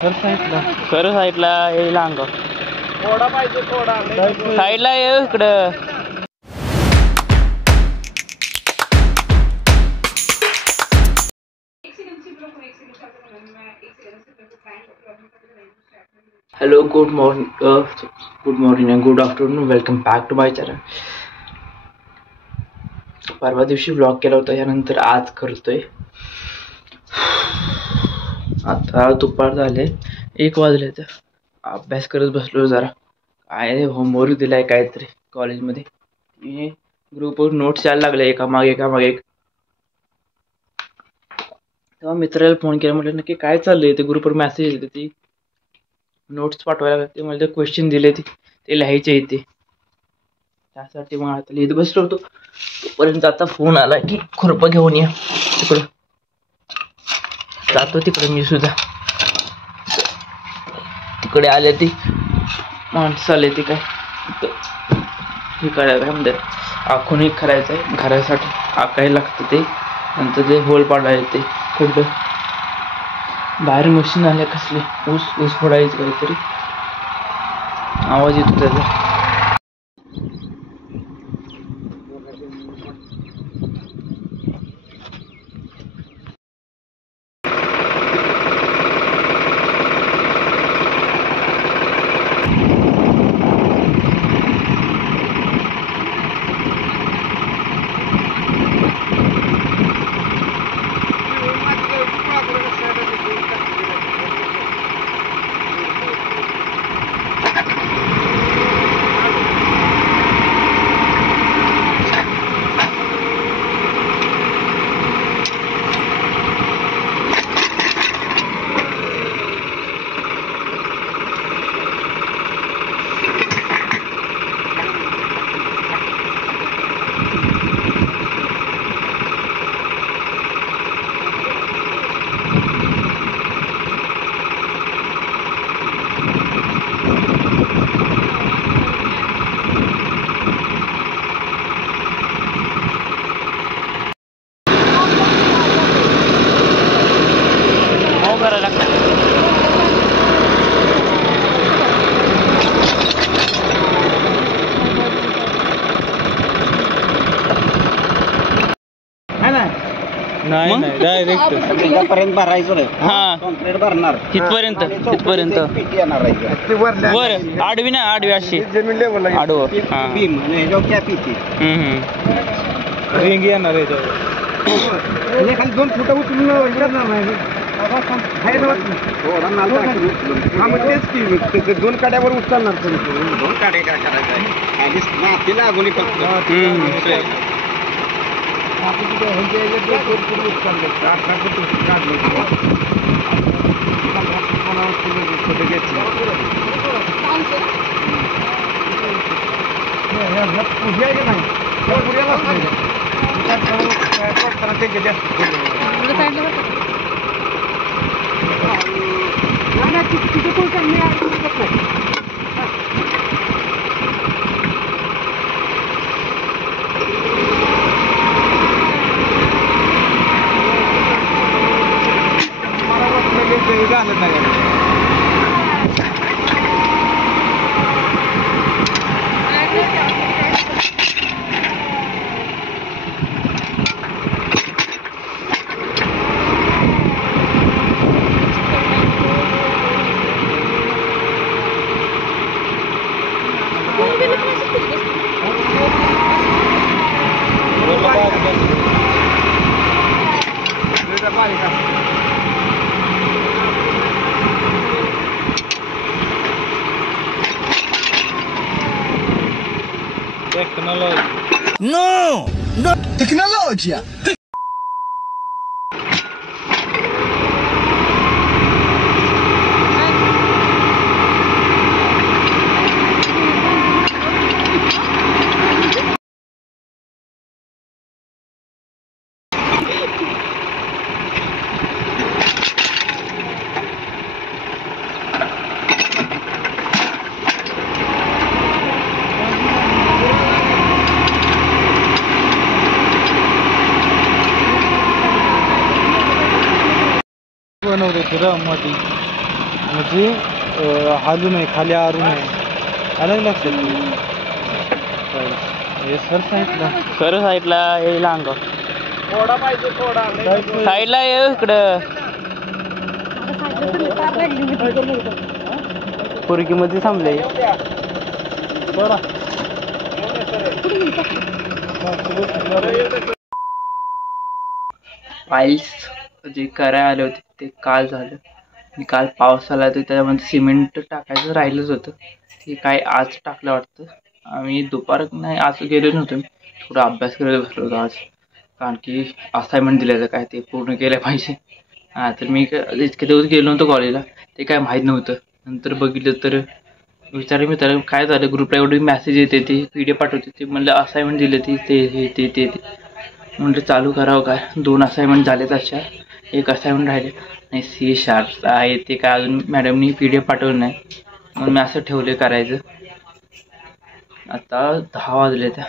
खरं साईडला हे लांग थोडा पाहिजे थोडा साईडला ये इकडं. Hello good morning and good afternoon. Welcome back to my channel. परवा दिवशी व्लॉग केला होता, यानंतर आज करतोय. आता दुपार झाले, 1 वाजले. तर अभ्यास करत बसलो जरा. काय होमवर्क दिलाय काहीतरी कॉलेजमध्ये. ग्रुपवर नोट्स यायला लागले एका मागे एक. तेव्हा मित्राला फोन केला, म्हटलं नक्की काय चाललंय. ते ग्रुपवर मेसेज येते, ती नोट्स पाठवायला लागते. मला क्वेश्चन दिले ते लिहायचे येते. त्यासाठी मग आता लिहित बसलो होतो. तोपर्यंत आता फोन आला की खुरपं घेऊन या तिकडं. जातो तिकडे मी सुद्धा. तिकडे आले ती माणसं आले ती काय हे करायला काय म्हणतात, आखून एक करायचं आहे घरासाठी. आकायला लागतं ते, नंतर ते होल पाडायला ते खड्ड. बाहेर मशीन आल्या कसली, ऊस फोडायचं काहीतरी आवाज येतो त्याचा. नाही डायरेक्ट पर्यंत भरायचं. हा कॉन्क्रीट भरणार तिथपर्यंत वर आडवी ना, आडवी अशी आडवं. हा बीम आणि ह्याच्यावर कॅप येते. रिंग येणार खाली 2 फुट उचलून तेच 2 काड्यावर उचलणार. 2 काड्या काय करायचं माती लागून फक्त. No tecnologia. बनवते मध्ये म्हणजे हालू नाही, खाली आरू नाही. आलं लक्षात? हे सर साईडला, खरं साईडला हे लांग थोडा पाहिजे, थोडा साईडला ये इकडं पुरकीमध्ये थांबले. फाईल्स जे करायला आले होते ते काल झालं आणि काल पाऊस आला तर त्याच्यामध्ये सिमेंट टाकायचं राहिलंच होतं. ते काय आज टाकलं वाटतं. आम्ही दुपार नाही आज गेलो नव्हतो. मी थोडा अभ्यास करायला बसलो होतो आज, कारण की असाइनमेंट दिलेलं काय ते पूर्ण केलं पाहिजे. हां तर मी इतके दिवस गेलो नव्हतो कॉलेजला, ते काय माहीत नव्हतं. नंतर बघितलं तर विचारलं मी त्याला काय झालं, ग्रुपला एवढी मेसेज येते ते PDF पाठवते ते, म्हणलं असाइनमेंट दिले ते म्हणलं चालू करावं काय. 2 असाइनमेंट झालेत अशा, एक असाइनमेंट राहिले नाही. C# आहे ते काय अजून मॅडमनी PDF पाठवलं नाही, म्हणून मी असं ठेवले करायचं. आता 10 वाजले, त्या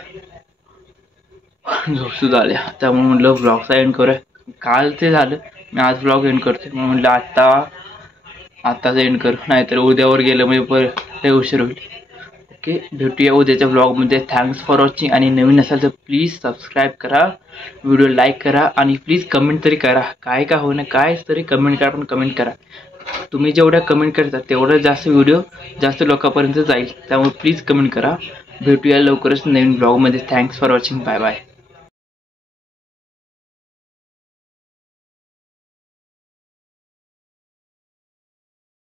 झोप सुद्धा आल्या, त्यामुळे म्हटलं ब्लॉगचा एंड करूया. काल ते झालं, मी आज ब्लॉग एंड करते म्हणून म्हटलं आत्ताच एंड कर, नाहीतर उद्यावर गेलं म्हणजे लय उशीर होईल. ओके, भेटूया उद्याच्या ब्लॉगमध्ये. Thanks for watching. आणि नवीन असाल तर प्लीज सबस्क्राईब करा, व्हिडिओ लाईक करा आणि प्लीज कमेंट तरी करा. काय का होईना काय तरी कमेंट करा, पण कमेंट करा. तुम्ही जेवढ्या कमेंट करता तेवढं जास्त व्हिडिओ जास्त लोकांपर्यंत जाईल, त्यामुळे प्लीज कमेंट करा. भेटूया लवकरच नवीन ब्लॉगमध्ये. Thanks for watching. Bye bye.